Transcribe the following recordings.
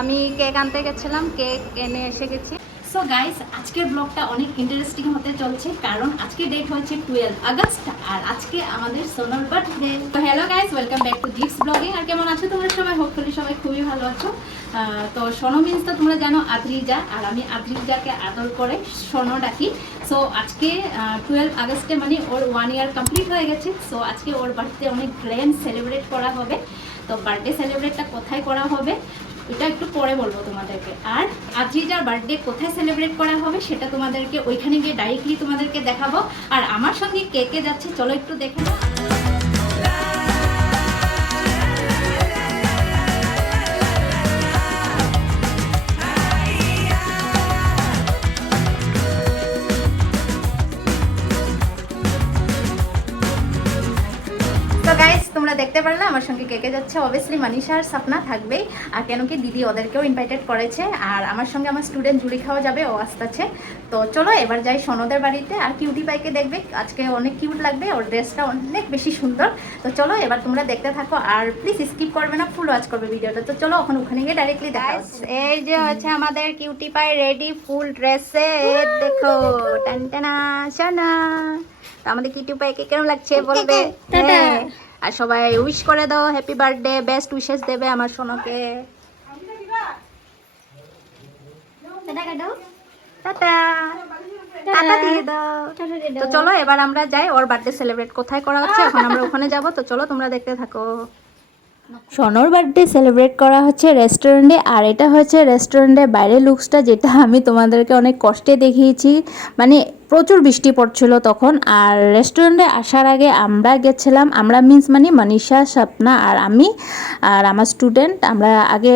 আমি কেক আনতে গেছিলাম, কেক এনে এসে গেছি। সো গাইস, আজকের ব্লগটা অনেক ইন্টারেস্টিং হতে চলছে, কারণ আজকে ডেট হচ্ছে 12 আগস্ট আর আজকে আমাদের সোনার বার্থডে। তো hello guys, welcome back to Deeps blogging. আর কেমন আছো তোমরা সবাই? হোপফুলি সবাই খুবই ভালো আছো। তো সোনো মিন্স তো তোমরা জানো আদ্রিজা, আর আমি আদ্রিজাকে আদর করে সোনো ডাকি। সো আজকে 12 আগস্টে মানে ওর 1 ইয়ার কমপ্লিট হয়ে গেছে। সো আজকে ওর বার্থডে অনেক গ্র্যান্ড সেলিব্রেট করা হবে। তো বার্থডে সেলিব্রেটটা কোথায় করা হবে এটা একটু পরে বলবো তোমাদেরকে। আর আদ্রিজার বার্থডে কোথায় সেলিব্রেট করা হবে সেটা তোমাদেরকে ওইখানে গিয়ে ডাইরেক্টলি তোমাদেরকে দেখাবো। আর আমার সঙ্গে কে কে যাচ্ছে চলো একটু দেখে নাও। তো গাইস, তোমরা দেখতে পারলে আমার সঙ্গে কে কে যাচ্ছে। অবভিয়াসলি মানিশা আর সাপনা থাকবেই, আর কেন কি দিদি ওদেরকেও ইনভাইটেড করেছে। আর আমার সঙ্গে আমার স্টুডেন্ট জুড়ি খাওয়া যাবে, ও আসতেছে। তো চলো এবার যাই সোনদের বাড়িতে। আর কিউটি পাইকে দেখবে, আজকে অনেক কিউট লাগবে, ওর ড্রেসটা অনেক বেশি সুন্দর। তো চলো এবার তোমরা দেখতে থাকো, আর প্লিজ স্কিপ করবে না, ফুল ওয়াচ করবে ভিডিওটা। তো চলো ওখানে গিয়ে ডাইরেক্টলি দেখা হচ্ছে। এই যে হচ্ছে আমাদের কিউটি পাই রেডি ফুল ড্রেসে, দেখো টানটানা সোনা। তো আমাদের কিউটি পাইকে কেমন লাগছে বলবে। আর সবাই উইশ করে দাও, হ্যাপি বার্থডে, বেস্ট উইশেস দেবে আমার সোনাকে। টাটা টাটা দিয়ে দাও। তো চলো এবার আমরা যাই, ওর বার্থডে সেলিব্রেট কোথায় করা হচ্ছে এখন আমরা ওখানে যাব। তো চলো তোমরা দেখতে থাকো। সোনর বার্থডে সেলিব্রেট করা হচ্ছে রেস্টুরেন্টে, আর এটা হচ্ছে রেস্টুরেন্টের বাইরের লুকসটা, যেটা আমি তোমাদেরকে অনেক কষ্টে দেখিয়েছি। মানে প্রচুর বৃষ্টি পড়ছিল তখন। আর রেস্টুরেন্টে আসার আগে আমরা গেছিলাম, আমরা মিন্স মানে মনীষা, স্বপ্না আর আমি আর আমার স্টুডেন্ট, আমরা আগে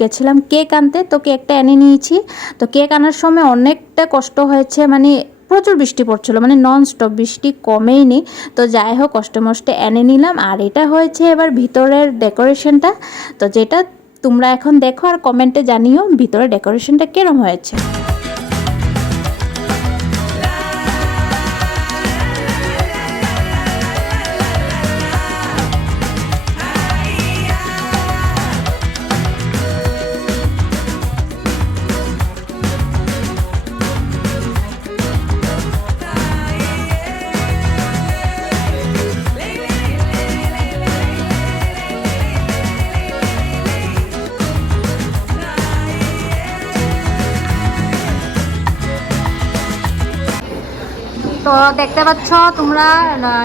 গেছিলাম কেক আনতে। তো কেকটা এনে নিয়েছি। তো কেক আনার সময় অনেকটা কষ্ট হয়েছে, মানে প্রচুর বৃষ্টি পড়ছিল, মানে নন স্টপ বৃষ্টি কমেই নি। তো যাই হোক কষ্টে মষ্টে এনে নিলাম। আর এটা হয়েছে এবার ভিতরের ডেকোরেশনটা, তো যেটা তোমরা এখন দেখো আর কমেন্টে জানিও ভিতরের ডেকোরেশনটা কিরম হয়েছে। তো দেখতে পাচ্ছ তোমরা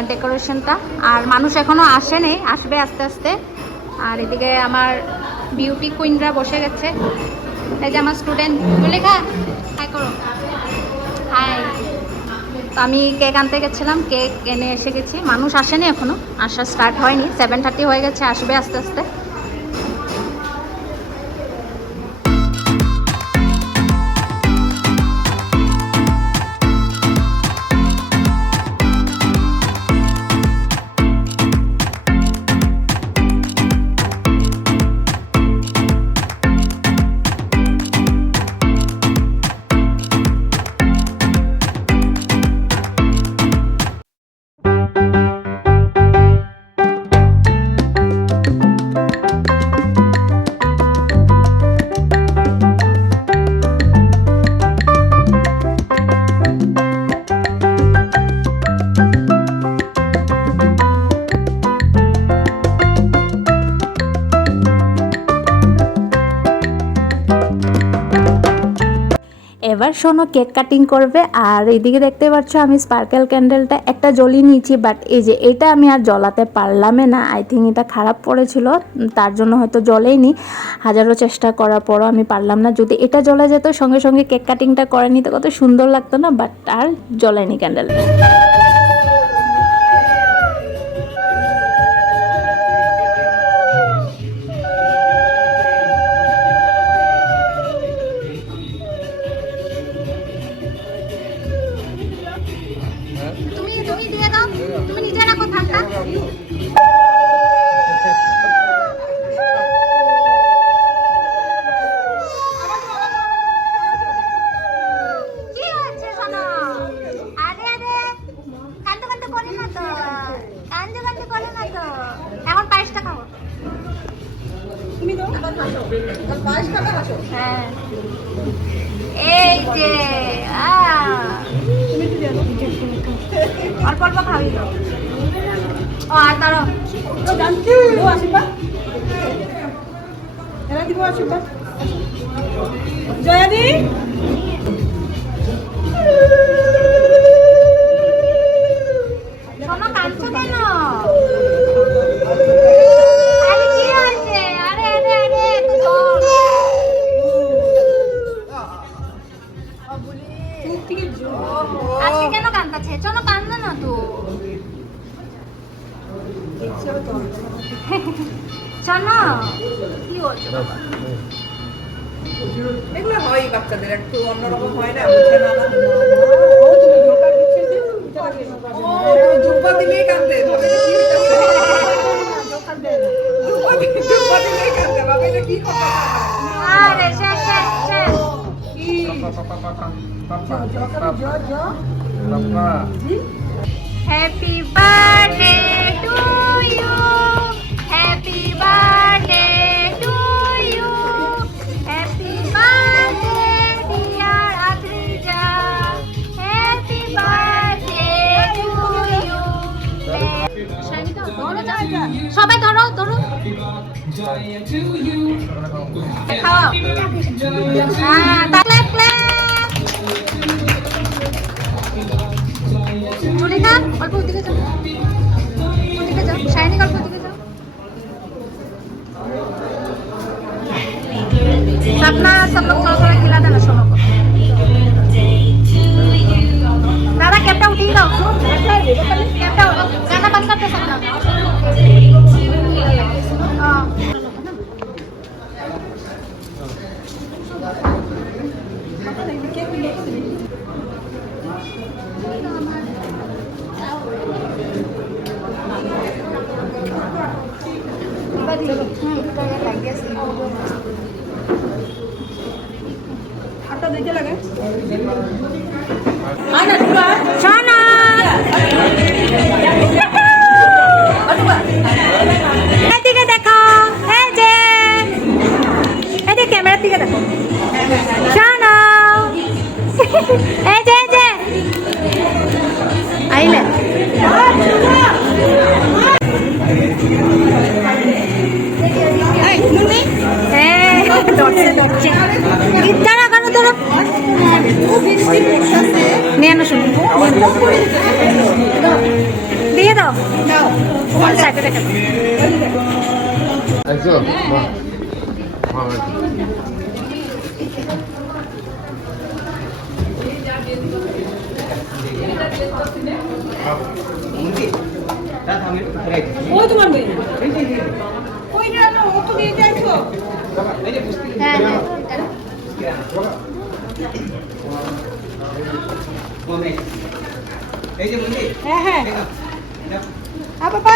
ডেকোরেশনটা, আর মানুষ এখনো আসেনি, আসবে আস্তে আস্তে। আর এদিকে আমার বিউটি কুইনরা বসে গেছে। এই যে আমার স্টুডেন্ট লেখা, হাই করো, হাই। তো আমি কেক আনতে গেছিলাম, কেক এনে এসে গেছি। মানুষ আসেনি এখনো, আসা স্টার্ট হয়নি, 7:30 হয়ে গেছে, আসবে আস্তে আস্তে। এবার শোনো কেক কাটিং করবে। আর এদিকে দেখতে পাচ্ছ আমি স্পার্কেল ক্যান্ডেলটা একটা জ্বলিয়ে নিয়েছি, বাট এই যে এটা আমি আর জ্বলাতে পারলামই না। আই থিঙ্ক এটা খারাপ পড়েছিল, তার জন্য হয়তো জ্বলেইনি। হাজারো চেষ্টা করার পরও আমি পারলাম না। যদি এটা জ্বলে যেত সঙ্গে সঙ্গে কেক কাটিংটা করে নিতে কত সুন্দর লাগতো না, বাট আর জ্বলেনি ক্যান্ডেলটা। তুমি দিয়ে দাও, তুমি নিজে রাখো থাকটা। কি হচ্ছে শোনো, আরে আরে হ্যাঁ এই যে অল্প অল্প খাবি ও আর তারও জয়াদি শোনো কাঁদছো কেন? আরে কি হয়েছে? আরে আরে আরে তো ধর। আজকে কেন কাঁদছে? চলো কান্দো না তো। শোনো কি হচ্ছে বাবা? এগুলো হয় বাচ্চাদের একটু অন্যরকম হয় না বুঝে না জুব্বা দিলেই কাঁদে ভাবে এটা কি জুব্বা দিলেই কাঁদে ভাবে এটা কি কথা আরে শেষ শেষ শেষ happy birthday to you happy birthday to you happy birthday dear Adrija happy birthday to you সবাই ধরো ধরো খাওয়াও হ্যাঁ ক্ল্যাপ ক্ল্যাপ জুলিকা অল্প ওদিকে যাও ওদিকে যাও শাইনি অল্প ওদিকে যাও सपना सब लोग थोड़ा थोड़ा खिला देना सोनू को दादा कैप्टा उठी जाओ कैप्टा गाना बंद करते सपना हाँ आता देखिए लगे शाना এদিকে দেখো এই যে ক্যামেরার দিকে দেখো শানা এই যে আইলে নিয়ে না শুনুন দিয়ে দাও সাইডে রেখে ওই তোমার মেয়ে ওই না ও তো দিয়ে যাইছো হ্যাঁ হ্যাঁ হ্যাঁ বাবা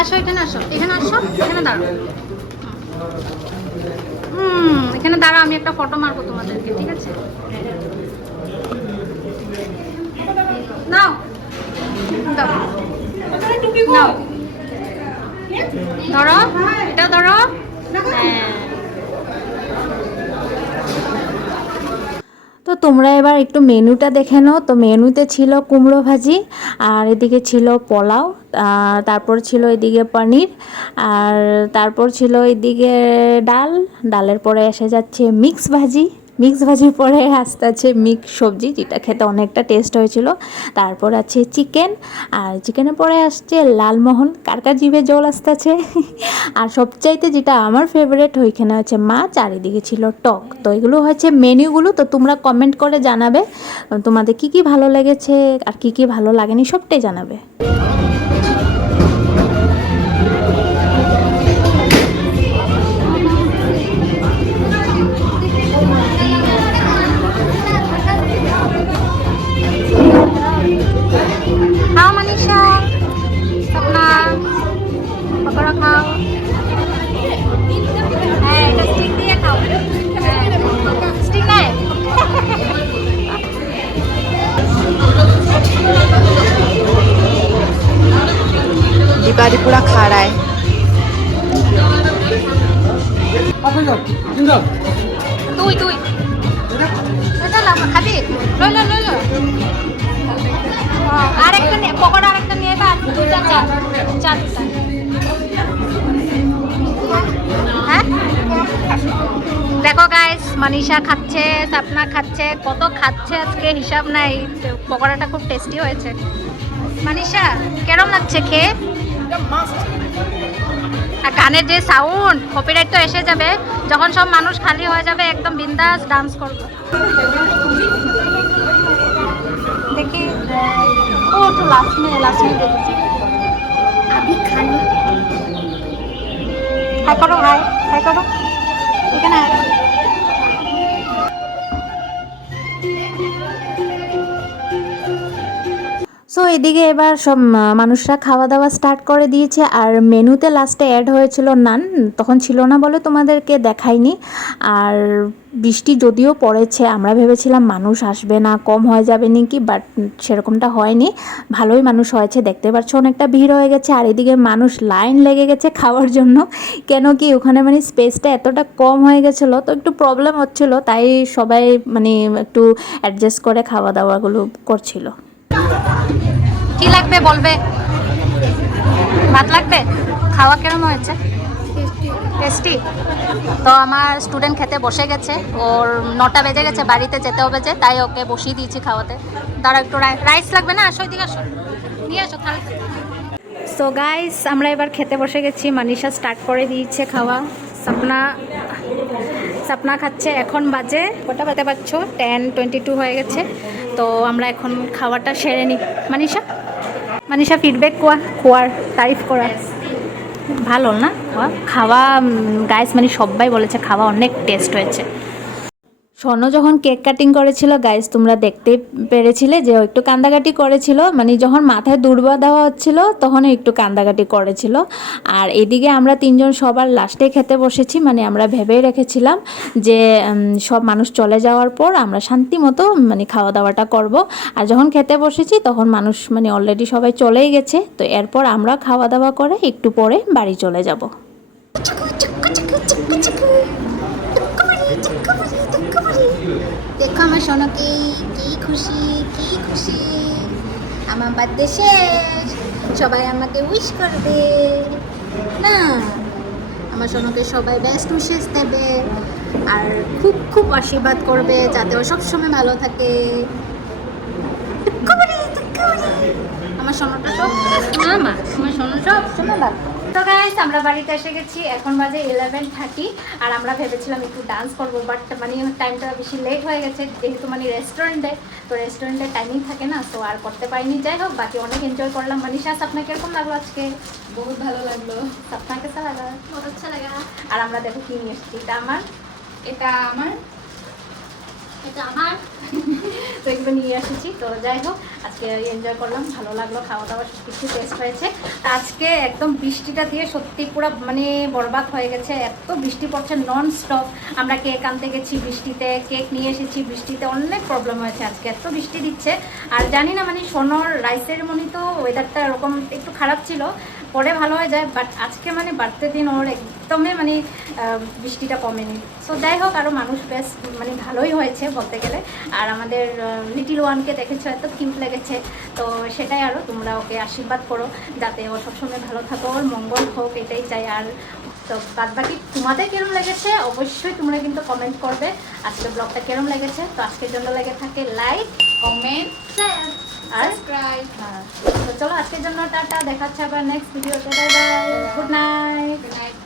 আসো এখানে আসো এখানে দাঁড়াও এখানে দাঁড়াও আমি একটা ফটো মারবো তোমাদেরকে ঠিক আছে নাও দাও নাও ধরো এটা ধরো হ্যাঁ তো তোমরা এবার একটু মেনুটা দেখে নাও। তো মেনুতে ছিল কুমড়ো ভাজি আর এদিকে ছিল পোলাও তারপর ছিল এদিকে পনির আর তারপর ছিল এদিকে ডালের পরে এসে যাচ্ছে মিক্স ভাজির পরে আস্তে আছে মিক্স সবজি যেটা খেতে অনেকটা টেস্ট হয়েছিল। তারপর আছে চিকেন আর চিকেনের পরে আসছে লালমোহন কার জিভে জল আসতেছে আর সবচাইতে যেটা আমার ফেভারিট ওইখানে হচ্ছে মাছ আর এদিকে ছিল টক। তো এগুলো হচ্ছে মেনুগুলো। তো তোমরা কমেন্ট করে জানাবে তোমাদের কি কি ভালো লেগেছে আর কি কি ভালো লাগেনি সবটাই জানাবে। খাও মানিশা সপনা পকোড়া খাও হ্যাঁ এটা স্টিক দিয়ে খাও স্টিক নাই गाड़ी पूरा खड़ा है। তুই এটা লাভ খাবি লই ল আরেকটা নিয়ে পকোড়া আরেকটা নিয়ে বা দুইটা চা দুটা হ্যাঁ দেখো গাইস মনীষা খাচ্ছে সাপনা খাচ্ছে কত খাচ্ছে আজকে হিসাব নাই পকোড়াটা খুব টেস্টি হয়েছে মনীষা কেমন লাগছে খেয়ে আর গানের যে সাউন্ড কপিরাইট তো এসে যাবে যখন সব মানুষ খালি হয়ে যাবে একদম বিন্দাস ডান্স করবো দেখি ও তো লাস্ট মে দেখেছি হাই করো এখানে সো এদিকে এবার সব মানুষরা খাওয়া দাওয়া স্টার্ট করে দিয়েছে আর মেনুতে লাস্টে অ্যাড হয়েছিল নান, তখন ছিল না বলে তোমাদেরকে দেখাইনি। আর বৃষ্টি যদিও পড়েছে, আমরা ভেবেছিলাম মানুষ আসবে না, কম হয়ে যাবে নাকি, বাট সেরকমটা হয়নি, ভালোই মানুষ হয়েছে। দেখতে পাচ্ছ অনেকটা ভিড় হয়ে গেছে আর এদিকে মানুষ লাইন লেগে গেছে খাওয়ার জন্য, কেন কি ওখানে মানে স্পেসটা এতটা কম হয়ে গেছিলো, তো একটু প্রবলেম হচ্ছিলো, তাই সবাই মানে একটু অ্যাডজাস্ট করে খাওয়া দাওয়াগুলো করছিল। কি লাগবে বলবে, ভাত লাগবে, খাওয়া কেমন হয়েছে, টেস্টি। তো আমার স্টুডেন্ট খেতে বসে গেছে, ওর 9টা বেজে গেছে, বাড়িতে যেতে হবে যে, তাই ওকে বসিয়ে দিয়েছি খাওয়াতে। তারা একটু রাইস লাগবে না, আসো এদিকে আসো, নিয়ে আসো থাল। সো গাইস আমরা এবার খেতে বসে গেছি, মনীষা স্টার্ট করে দিয়েছে খাওয়া, সাপনা খাচ্ছে। এখন বাজে কটা বাজতে পারছ 10:22 হয়ে গেছে। তো আমরা এখন খাওয়াটা সেরে নিই। মনীষা ফিডব্যাক খোয়ার তারিফ করা ভালো না খাওয়া গাইস, মানে সবাই বলেছে খাওয়া অনেক টেস্ট হয়েছে। স্বর্ণ যখন কেক কাটিং করেছিল গাইস, তোমরা দেখতে পেরেছিলে যে ও একটু কান্দাকাটি করেছিল, মানে যখন মাথায় দুর্বা দেওয়া হচ্ছিল তখন একটু কান্দাকাটি করেছিল। আর এদিকে আমরা তিনজন সবার লাস্টে খেতে বসেছি, মানে আমরা ভেবেই রেখেছিলাম যে সব মানুষ চলে যাওয়ার পর আমরা শান্তি মতো মানে খাওয়া দাওয়াটা করব। আর যখন খেতে বসেছি তখন মানুষ মানে অলরেডি সবাই চলেই গেছে, তো এরপর আমরা খাওয়া দাওয়া করে একটু পরে বাড়ি চলে যাব। দেখো আমার সোনাকে কি খুশি আমার বার্থডে শেষ, সবাই আমাকে উইশ করবে না, আমার সোনাকে সবাই বেস্ট উইশেস দেবে আর খুব খুব আশীর্বাদ করবে যাতে ও সবসময় ভালো থাকে। আমার সোনাটা সব আমার সোনা সব সময় ভালো। তো গাইস আমরা বাড়িতে এসে গেছি, এখন বাজে 11:30 আর আমরা ভেবেছিলাম একটু ডান্স করবো, বাট মানে টাইমটা বেশি লেট হয়ে গেছে, যেহেতু মানে রেস্টুরেন্টে, তো রেস্টুরেন্টে টাইমিং থাকে না, তো আর করতে পারিনি। যাই হোক বাকি অনেক এনজয় করলাম। মনীষা আপনাকে কিরকম লাগলো আজকে? बहुत ভালো লাগলো। আপনাকে কেসা লাগা? বহুত আচ্ছা লাগা। আর আমরা দেখো কি নিয়ে এসেছি, এটা আমার তো এগুলো নিয়ে এসেছি। তো যাই হোক আজকে এনজয় করলাম, ভালো লাগলো, খাওয়া দাওয়া সব কিছু টেস্ট হয়েছে। আজকে একদম বৃষ্টিটা দিয়ে সত্যি পুরো মানে বরবাদ হয়ে গেছে, এত বৃষ্টি পড়ছে নন স্টপ। আমরা কেক আনতে গেছি বৃষ্টিতে, কেক নিয়ে এসেছি বৃষ্টিতে, অনেক প্রবলেম হয়েছে আজকে, এত বৃষ্টি দিচ্ছে। আর জানি না মানে সোনর রাইস সেরেমনি তো ওয়েদারটা এরকম একটু খারাপ ছিল, পরে ভালো হয়ে যায়, বাট আজকে মানে বার্থডে দিন ওর একদমই মানে বৃষ্টিটা কমেনি। সো যাই হোক আরও মানুষ বেশ মানে ভালোই হয়েছে বলতে গেলে। আর আমাদের লিটিল ওয়ানকে দেখেছো এত কিউট লেগেছে, তো সেটাই আরও তোমরা ওকে আশীর্বাদ করো যাতে ও সবসময় ভালো থাকো, ওর মঙ্গল হোক, এটাই চাই। আর তো বাদ বাকি তোমাদের কিরম লেগেছে অবশ্যই তোমরা কিন্তু কমেন্ট করবে আজকের ব্লগটা কিরম লেগেছে। তো আজকের জন্য লেগে থাকে লাইক, কমেন্ট, শেয়ার আর সাবস্ক্রাইব। তো চলো আজকের জন্য টাটা, দেখাচ্ছে আবার নেক্সট ভিডিওতে। Bye bye, good night.